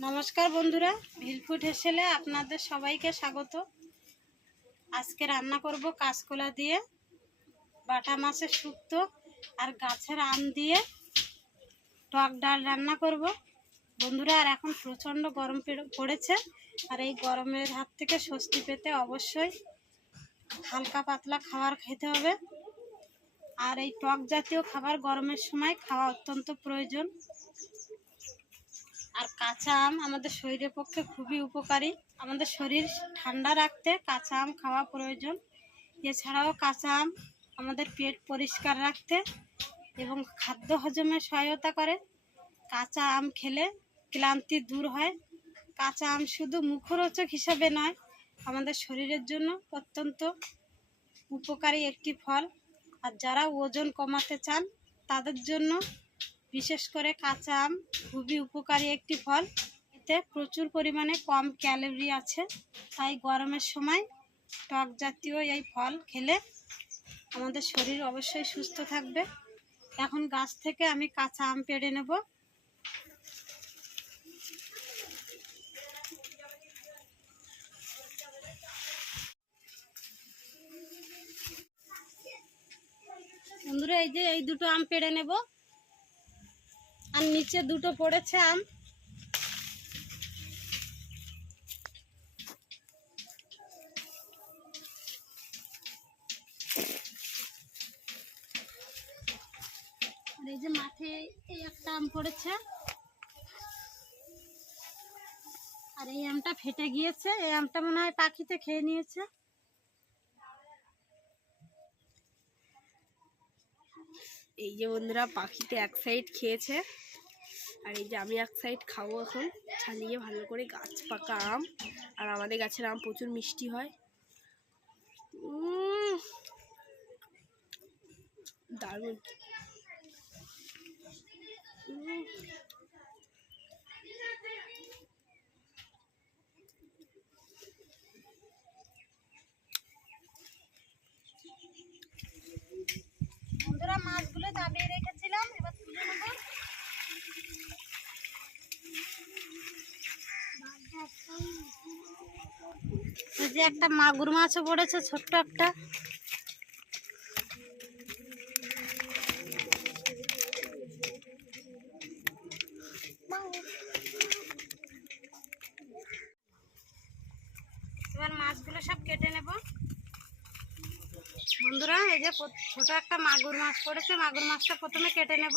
নমস্কার বন্ধুরা ভিলফুড হেসেলে আপনাদের সবাইকে স্বাগত। আজকে রান্না করব কাঁচকলা দিয়ে, বাটা মাছের শুক্তো আর গাছের আম দিয়ে টক ডাল রান্না করব। বন্ধুরা, আর এখন প্রচণ্ড গরম পেড়ে- পড়েছে, আর এই গরমের হাত থেকে স্বস্তি পেতে অবশ্যই হালকা পাতলা খাবার খেতে হবে। আর এই টক জাতীয় খাবার গরমের সময় খাওয়া অত্যন্ত প্রয়োজন। আর কাঁচা আম আমাদের শরীরের পক্ষে খুবই উপকারী। আমাদের শরীর ঠান্ডা রাখতে কাঁচা আম খাওয়া প্রয়োজন। এছাড়াও কাঁচা আম আমাদের পেট পরিষ্কার রাখতে এবং খাদ্য হজমে সহায়তা করে। কাঁচা আম খেলে ক্লান্তি দূর হয়। কাঁচা আম শুধু মুখরোচক হিসাবে নয়, আমাদের শরীরের জন্য অত্যন্ত উপকারী একটি ফল। আর যারা ওজন কমাতে চান, তাদের জন্য বিশেষ করে কাঁচা আম খুবই উপকারী একটি ফল। এতে প্রচুর পরিমাণে কম ক্যালোরি আছে। তাই গরমের সময় টক জাতীয় এই ফল খেলে আমাদের শরীর অবশ্যই সুস্থ থাকবে। এখন গাছ থেকে আমি কাঁচা আম পেড়ে নেব। বন্ধুরা, এই যে এই দুটো আম পেড়ে নেব। আর নিচে দুটো পড়েছে আম। এই যে মাঠে এই একটা আম পড়েছে। আর এই আমটা ফেটে গিয়েছে, এই আমটা মনে হয় পাখিতে খেয়ে নিয়েছে। এই যে বন্ধুরা পাখিতে এক সাইড খেয়েছে। আর এই যে আমি এক সাইড খাব এখন। ছালিয়ে ভালো করে গাছ পাকা আম। আর আমাদের গাছের আম প্রচুর মিষ্টি হয়। দারুণ। বন্ধুরা মাছগুলো দাবিয়ে রেখেছিলাম এবার তুলে নেব। যে একটা মাগুর মাছও পড়েছে ছোট্ট একটা এবার মাছগুলো সব কেটে নেব বন্ধুরা এই যে প- ছোট একটা মাগুর মাছ পড়েছে মাগুর মাছটা প্রথমে কেটে নেব।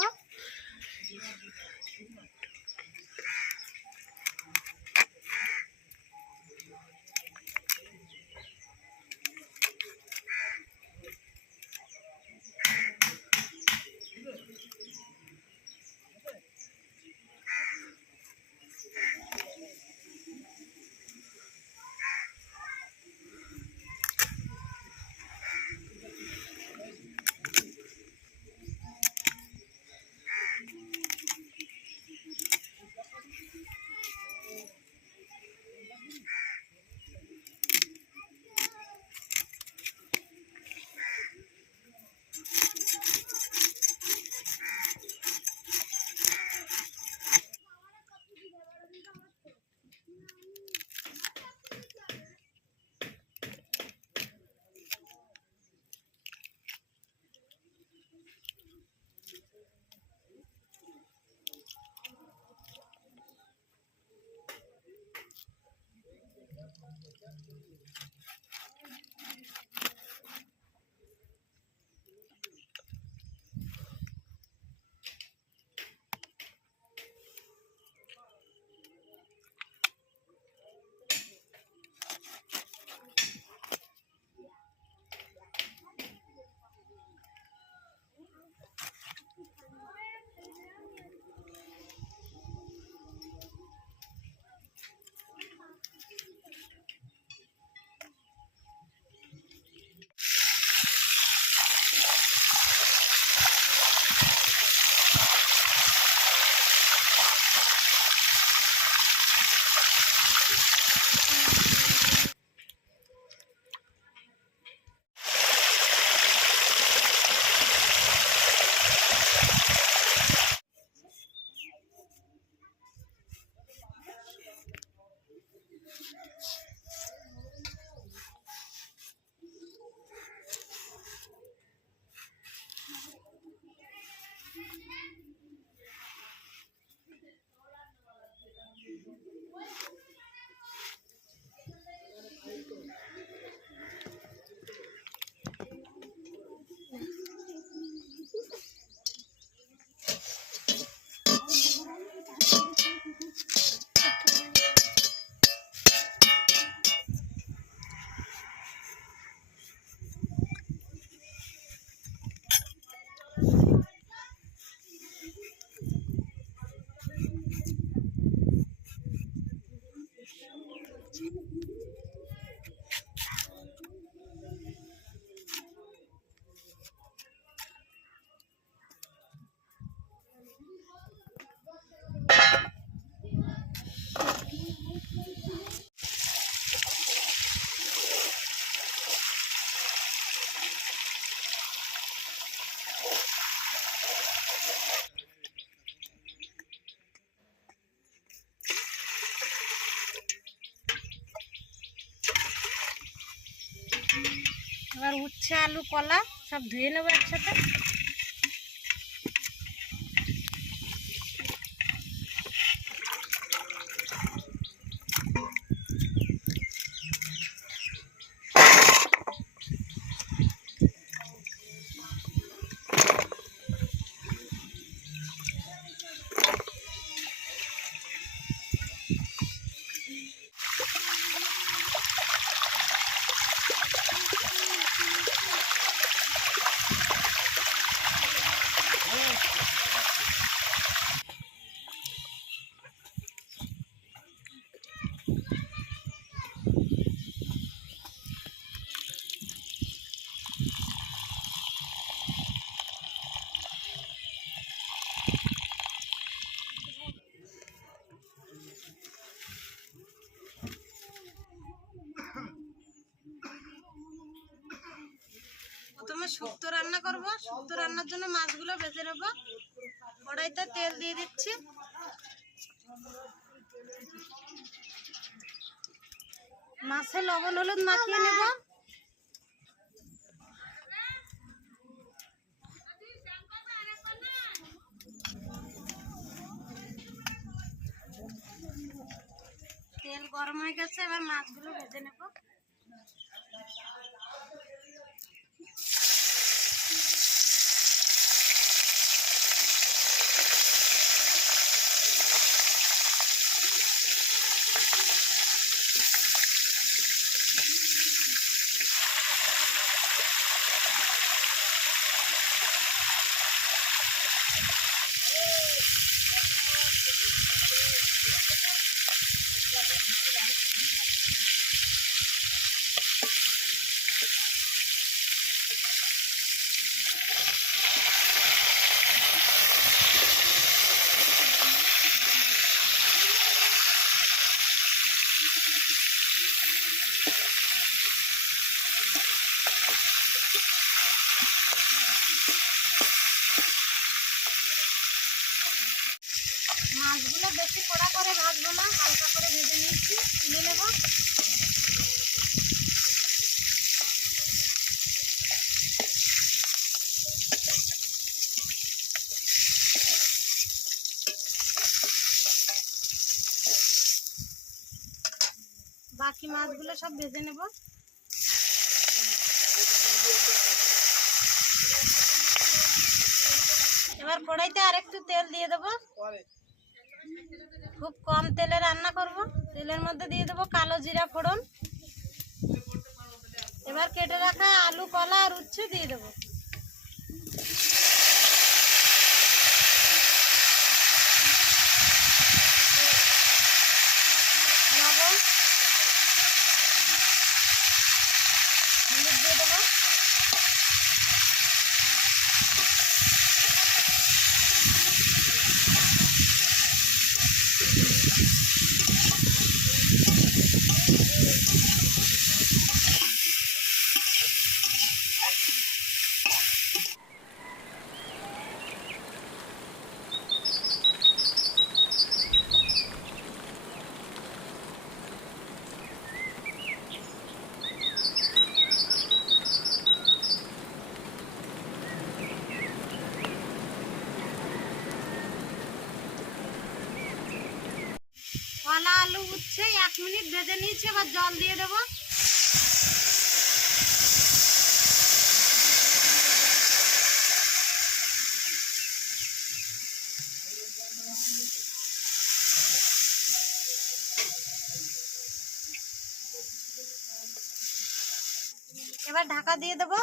উচ্ছে আলু কলা সব ধুয়ে নেব একসাথে। প্রথমে শুক্তো রান্না করব। শুক্তো রান্নার জন্য মাছগুলো ভেজে নেব। কড়াইতে তেল দিয়ে দিচ্ছি। মাছে লবণ, হলুদ মাখিয়ে নেব। তেল গরম হয়ে গেছে, এবার মাছগুলো ভেজে নেব। মাছগুলো বেশি কড়া করে ভাজবো না, হালকা করে ভেজে নিচ্ছি তুলে নেব। বাকি মাছগুলো সব ভেজে নেব। এবার কড়াইতে আরেকটু তেল দিয়ে দেবো। খুব কম তেলে রান্না করব। তেলের মধ্যে দিয়ে দেবো কালো জিরা ফোড়ন। এবার কেটে রাখা আলু কলা আর উচ্ছে দিয়ে দেবো। কলা আলু উচ্ছে, এক মিনিট ভেজে নিয়েছি, এবার জল দিয়ে দেবো। এবার ঢাকা দিয়ে দেবো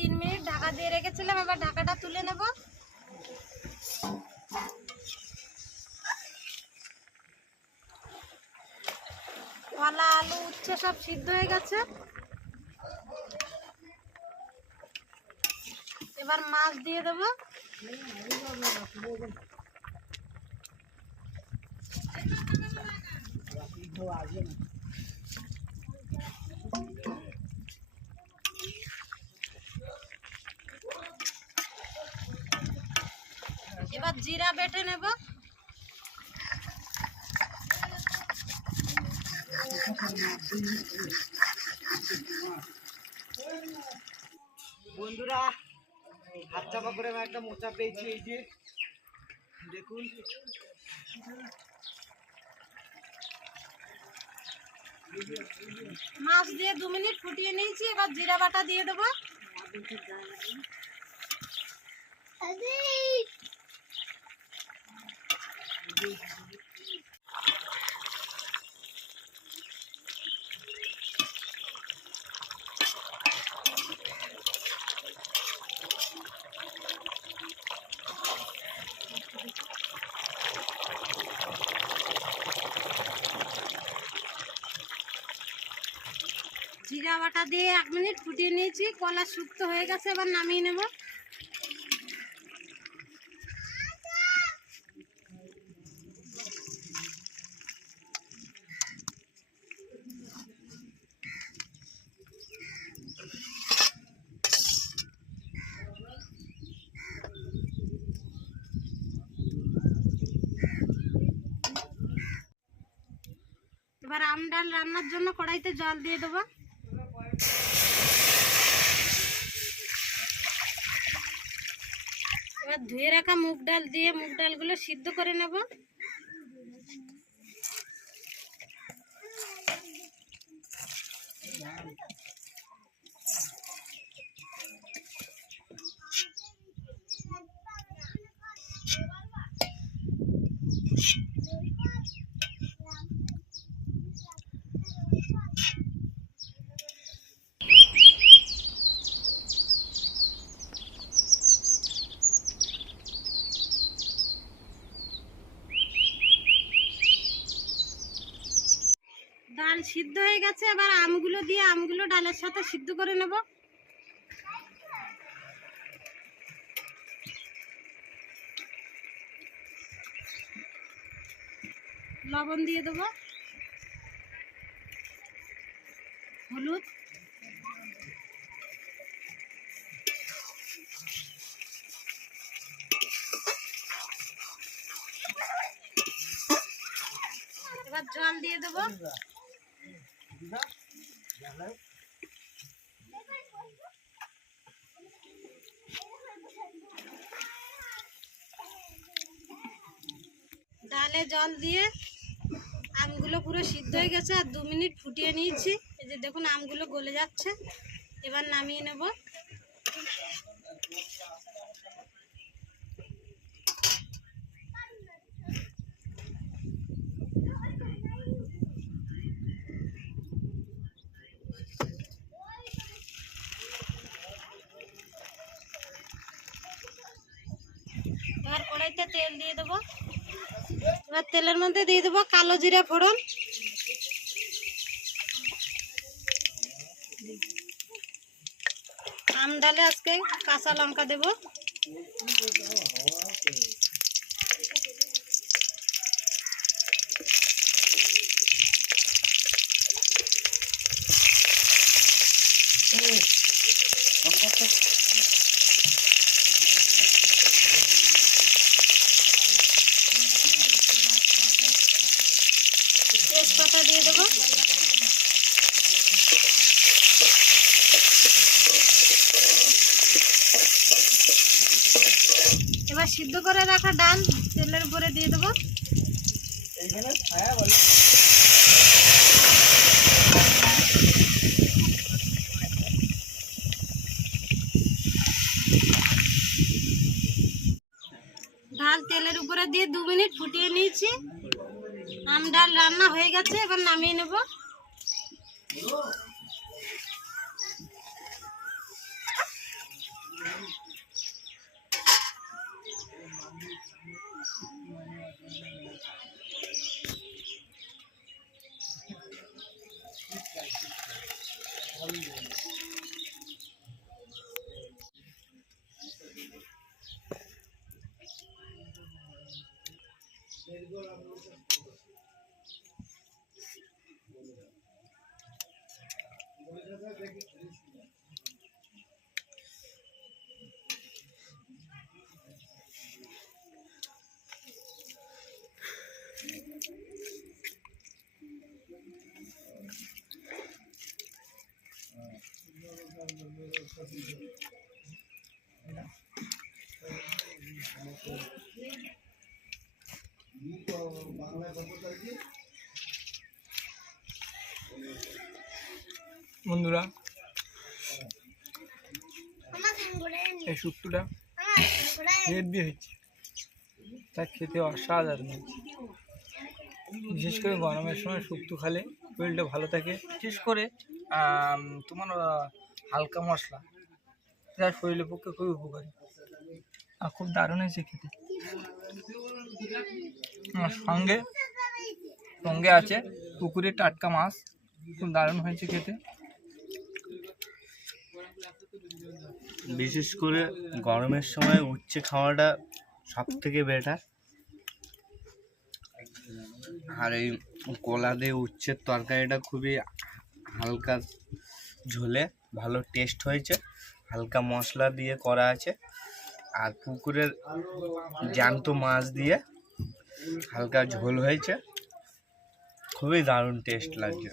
তিন মিনিট ঢাকা দিয়ে রেখেছিলাম এবার ঢাকাটা তুলে নেব কলা আলু উচ্ছে সব সিদ্ধ হয়ে গেছে। এবার মাছ দিয়ে দেবো। এবার জিরা বেটে নেব বন্ধুরা হাত চাপা করে আমি একটা মোচা পেয়েছি এই যে। দেখুন। মাছ দিয়ে দু মিনিট ফুটিয়ে নিয়েছি এবার জিরা বাটা দিয়ে দেবো। জিরা বাটা দিয়ে এক মিনিট ফুটিয়ে নিয়েছি, কলা শুক্তো হয়ে গেছে, এবার নামিয়ে নেব। এবার আম ডাল রান্নার জন্য কড়াইতে জল দিয়ে দেবো। ধুয়ে রাখা মুগ ডাল দিয়ে মুগ ডালগুলো সিদ্ধ করে নেব ডাল সিদ্ধ হয়ে গেছে, এবার আমগুলো দিয়ে আমগুলো ডালের সাথে সিদ্ধ করে নেব। লবণ দিয়ে দেবো। হলুদ। এবার জল দিয়ে দেবো। ডালে জল দিয়ে আমগুলো পুরো সিদ্ধ হয়ে গেছে আর দু মিনিট ফুটিয়ে নিয়েছি। এই যে দেখুন, আমগুলো গলে যাচ্ছে। এবার নামিয়ে নেব এবার কড়াইতে তেল দিয়ে দেবো। এবার তেলের মধ্যে দিয়ে দেবো কালো জিরে ফোড়ন। আম ডালে আজকে কাঁচা লঙ্কা দেবো তেজপাতা দিয়ে দেবো এবার সিদ্ধ করে রাখা ডাল তেলের উপরে দিয়ে দেবো। ডাল তেলের উপরে দিয়ে দু মিনিট ফুটিয়ে নিয়েছি। আম ডাল রান্না হয়ে গেছে এবার নামিয়ে নেব। Hallelujah. বন্ধুরা এই শুক্তোটা হেভি হচ্ছে তা খেতে অসাধারণ বিশেষ করে গরমের সময় শুক্তো খালে শরীরটা ভালো থাকে। বিশেষ করে তোমার হালকা মশলা। যা শরীরের পক্ষে খুবই উপকারী। আর খুব দারুণ হয়েছে খেতে। সঙ্গে সঙ্গে আছে পুকুরের টাটকা মাছ। খুব দারুণ হয়েছে খেতে। বিশেষ করে গরমের সময় উচ্ছে খাওয়াটা সব থেকে বেটার আর এই কলা দিয়ে উচ্ছের তরকারিটা খুবই হালকা ঝোলে। ভালো টেস্ট হয়েছে, হালকা মশলা দিয়ে করা আছে, আর পুকুরের জ্যান্ত মাছ দিয়ে হালকা ঝোল হয়েছে, খুবই দারুণ টেস্ট লাগছে।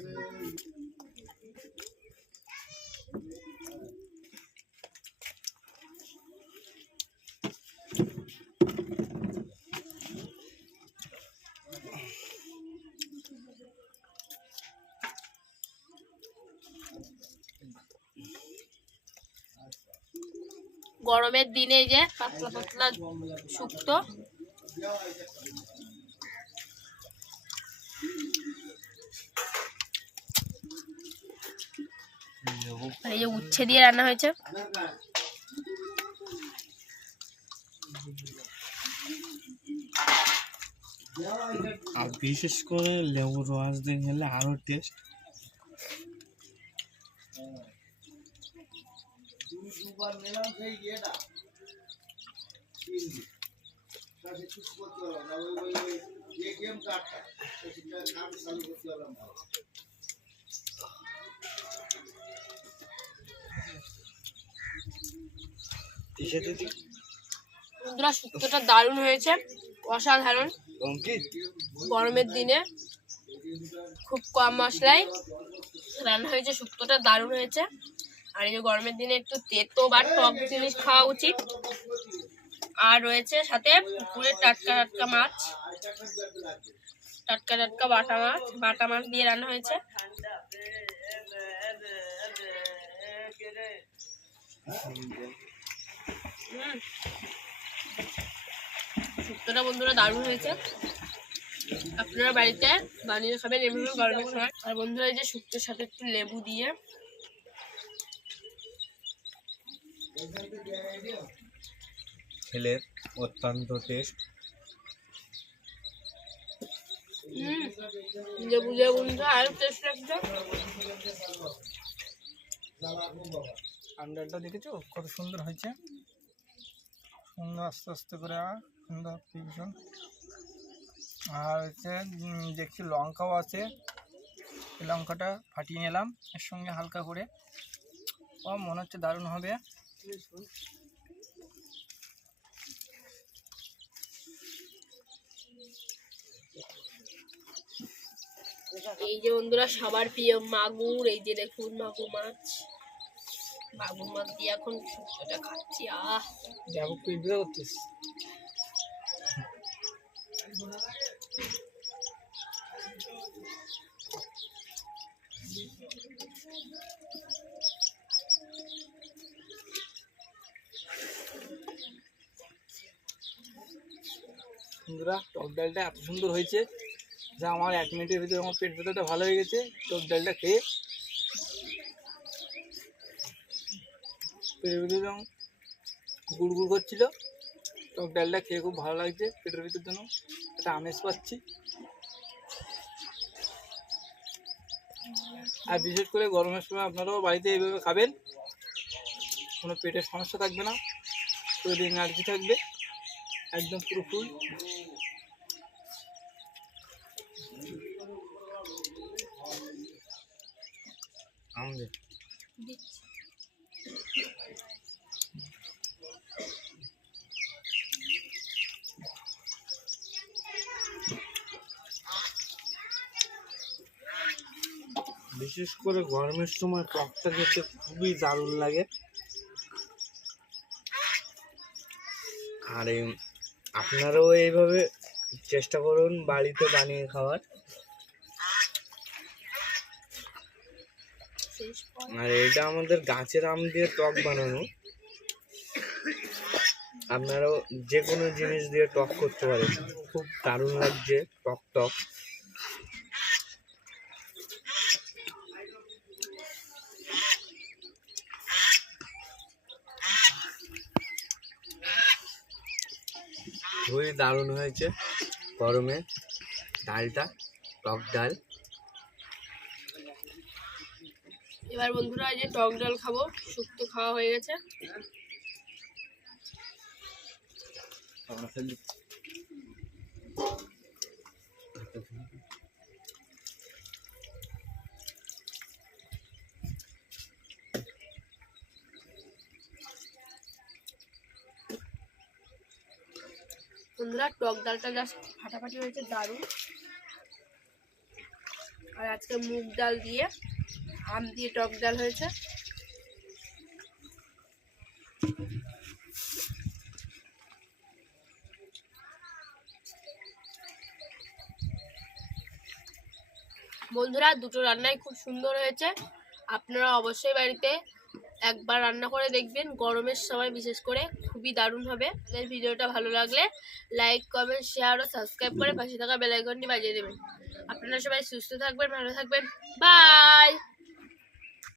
গরমের দিনে যে পাতলা পাতলা শুক্তো। আর এই যে উচ্ছে দিয়ে রান্না হয়েছে। আর বিশেষ করে লেবুর রস দিয়ে খেলে আরও টেস্ট বন্ধুরা শুক্তোটা দারুণ হয়েছে অসাধারণ। গরমের দিনে খুব কম মশলায় রান্না হয়েছে শুক্তোটা দারুণ হয়েছে। আর এই যে গরমের দিনে একটু তেতো বা টক জিনিস খাওয়া উচিত। আর রয়েছে সাথে পুকুরের টাটকা টাটকা মাছ। টাটকা টাটকা বাটা মাছ বাটা মাছ দিয়ে রান্না হয়েছে। হুম। শুক্তোটা বন্ধুরা দারুণ হয়েছে। আপনারা বাড়িতে বানিয়ে খাবেন এমনি গরমের সময়। আর বন্ধুরা এই যে শুক্তোর সাথে একটু লেবু দিয়ে। খেলে অত্যন্ত টেস্ট হুম লেবু দিয়ে বন্ধুরা আরও টেস্ট লাগছে। আন্ডারটা দেখেছ? কত সুন্দর হয়েছে। সুন্দর আস্তে আস্তে করে সুন্দর ভীষণ আর হচ্ছে দেখছি লঙ্কাও আছে। লঙ্কাটা ফাটিয়ে নিলাম, এর সঙ্গে হালকা করে। ও, মনে হচ্ছে দারুণ হবে। এই যে বন্ধুরা, সবার প্রিয় মাগুর, এই যে দেখুন মাগুর মাছ। মাগুর মাছ এখন শুক্তোটা খাচ্ছি, আহ। যাব পেট ব্যথা করতেস? বন্ধুরা, টক ডালটা এত সুন্দর হয়েছে। যা আমার এক মিনিটের ভিতরে, আমার পেট ব্যথাটা ভালো হয়ে গেছে। টক ডালটা খেয়ে পেটের ভিতরে যেমন গুড় গুড় করছিল টক ডালটা খেয়ে খুব ভালো লাগছে পেটের ভিতরের জন্য একটা আমেজ পাচ্ছি। আর বিশেষ করে গরমের সময় আপনারাও বাড়িতে এইভাবে খাবেন কোনো পেটের সমস্যা থাকবে না শরীরে এনার্জি থাকবে একদম পুরো ফুল আমাদের বিশেষ করে গরমের সময় টকটা খেতে খুবই দারুণ লাগে। আর আপনারাও এইভাবে চেষ্টা করুন বাড়িতে বানিয়ে খাওয়ার শেষ পর আর এটা আমাদের গাছের আম দিয়ে টক বানানো। আপনারাও যে কোনো জিনিস দিয়ে টক করতে পারেন। খুব দারুণ লাগছে টক টক। খুবই দারুণ হয়েছে গরমে ডালটা, টক ডাল। এবার বন্ধুরা এই যে টক ডাল খাব, শুক্তো খাওয়া হয়ে গেছে। বন্ধুরা, টক ডালটা জাস্ট ফাটাফাটি হয়েছে দারুণ। আর আজকে মুগ ডাল দিয়ে আম দিয়ে টক ডাল হয়েছে। বন্ধুরা, দুটো রান্নাই খুব সুন্দর হয়েছে। আপনারা অবশ্যই বাড়িতে একবার রান্না করে দেখবেন। গরমের সময় বিশেষ করে খুবই দারুণ হবে। আমাদের ভিডিওটা ভালো লাগলে লাইক কমেন্ট শেয়ার ও সাবস্ক্রাইব করে পাশে থাকা বেল আইকনটি বাজিয়ে দেবেন। আপনারা সবাই সুস্থ থাকবেন, ভালো থাকবেন। বাই